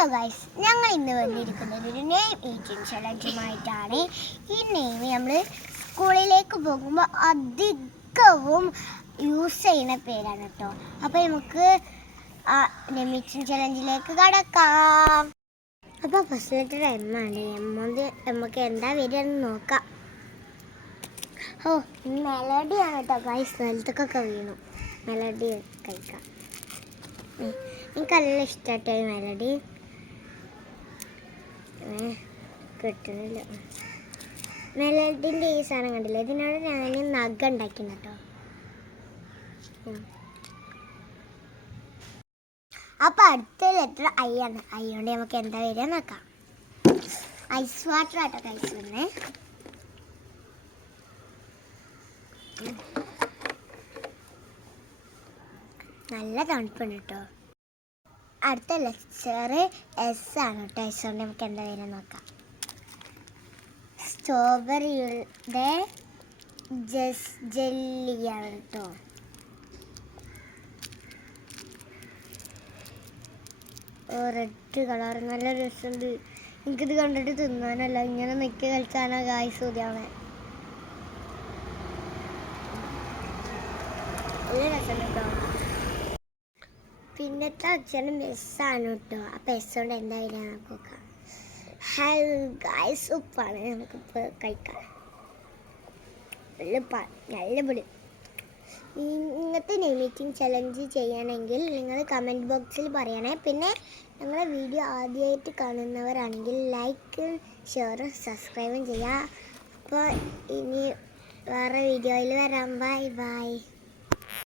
Hello guys, ഞങ്ങൾ ഇന്ന് വന്നിരിക്കുന്നത് ഒരു നെയിം ഈറ്റിംഗ് ചലഞ്ചുമായിട്ടാണ്. ഈ നെയിം നമ്മൾ സ്കൂളിലേക്ക് പോകുമ്പോൾ അധികവും യൂസ് ചെയ്യുന്ന പേരാണ് കേട്ടോ. അപ്പോൾ നമുക്ക് നെയിം ഈറ്റിംഗ് ചലഞ്ചിലേക്ക് കടക്കാം. അപ്പോൾ ഫസ്റ്റ് ലെറ്റർ എം ആണ്. നമുക്ക് എന്താ വരിക എന്ന് നോക്കാം. മെലഡിയാണ് കേട്ടോ ഗൈസ്, നിലത്തൊക്കെ വീണു. മെലഡി കഴിക്കാം. എനിക്ക് നല്ല ഇഷ്ടമായിട്ടോ ഈ മെലഡി. കിട്ടുന്നില്ല. മെലഡിൻ്റെ ഈ സാധനം കണ്ടില്ല, ഇതിനോട് ഞാൻ നഖ ഉണ്ടാക്കിന് കേട്ടോ. അപ്പം അടുത്ത ലെറ്റർ ഐ ആണ്. ഐ കൊണ്ട് നമുക്ക് എന്താ വരിക നോക്കാം. ഐസ് വാട്ടർ ആട്ടോ കഴിച്ചു വന്നേ. നല്ല തണുപ്പുണ്ട് കേട്ടോ. അടുത്ത ലെറ്റർ എസ് ആണ് കേട്ടോ. എസ് കൊണ്ട് നമുക്ക് എന്താ വരിക നോക്കാം. സ്ട്രോബെറിയുടെ ജെല്ലിയാണ് കേട്ടോ. റെഡ് കളർ നല്ല രസമുണ്ട്. എനിക്കിത് കണ്ടിട്ട് തിന്നാനല്ല, ഇങ്ങനെ നിൽക്കി കളിച്ചാണ് ഗായ്സ് ഊതിയാവണേ. നല്ല രസമുണ്ട് കേട്ടോ. പിന്നത്തെ അച്ഛനും മെസ്സാണ് കേട്ടോ. അപ്പം എസ് കൊണ്ട് എന്താ വരിക നോക്കാം. ഹലോ ഗായ്സ്, ഉപ്പാണ്. നമുക്കിപ്പോൾ കഴിക്കാം. നല്ല പൊടി. ഇങ്ങനത്തെ നെയിം ഈറ്റിംഗ് ചലഞ്ച് ചെയ്യണമെങ്കിൽ നിങ്ങൾ കമൻറ്റ് ബോക്സിൽ പറയണേ. പിന്നെ ഞങ്ങളെ വീഡിയോ ആദ്യമായിട്ട് കാണുന്നവരാണെങ്കിൽ ലൈക്ക്, ഷെയറും സബ്സ്ക്രൈബും ചെയ്യുക. അപ്പോൾ ഇനി വേറെ വീഡിയോയിൽ വരാം. Bye bye.